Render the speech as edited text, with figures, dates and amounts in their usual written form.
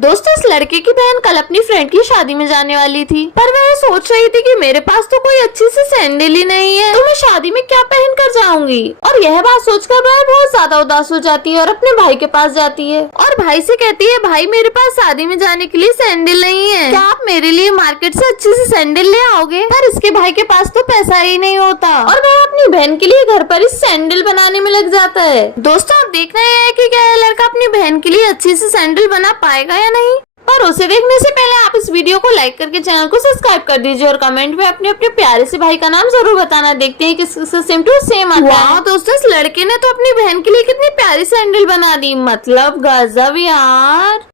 दोस्तों इस लड़के की बहन कल अपनी फ्रेंड की शादी में जाने वाली थी, पर वह सोच रही थी कि मेरे पास तो कोई अच्छी सी सैंडल ही नहीं है, तो मैं शादी में क्या पहन कर जाऊंगी। और यह बात सोचकर वह बहुत ज्यादा उदास हो जाती है और अपने भाई के पास जाती है और भाई से कहती है, भाई मेरे पास शादी में जाने के लिए सैंडल नहीं है, क्या आप मेरे लिए मार्केट से अच्छी सी सैंडल ले आओगे। पर इसके भाई के पास तो पैसा ही नहीं होता और वह अपनी बहन के लिए घर पर ही सैंडल बनाने में लग जाता है। दोस्तों अब देखना यह है कि क्या यह लड़का अपनी बहन के लिए अच्छी सी सैंडल बना पाएगा या नहीं। और उसे देखने से पहले आप इस वीडियो को लाइक करके चैनल को सब्सक्राइब कर दीजिए और कमेंट में अपने अपने प्यारे से भाई का नाम जरूर बताना। देखते हैं किससे सेम टू सेम आता है। दोस्तों इस लड़के ने तो अपनी बहन के लिए कितनी प्यारी सैंडल बना दी, मतलब गजब यार।